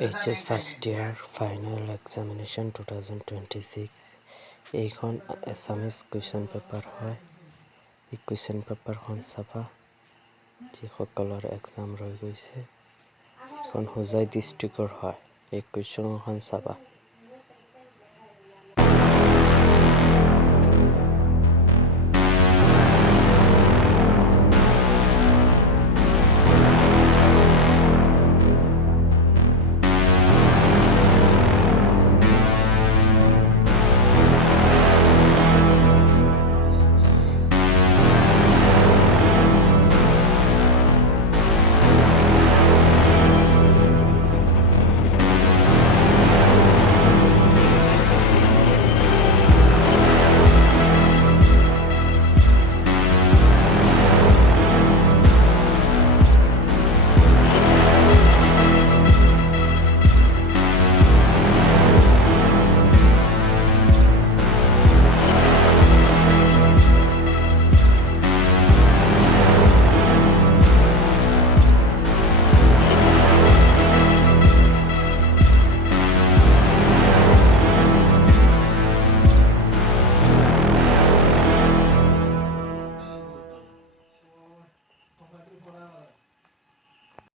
HS First Year Final Examination 2026 এইখন Assamese question paper হয়। এই কুৱেশ্যন পেপাৰখন চাবা, যিসকলৰ এক্সাম ৰৈ গৈছে। এইখন হোজাই ডিষ্ট্ৰিক্টৰ হয়। এই কুৱেশ্যনখন চাবা।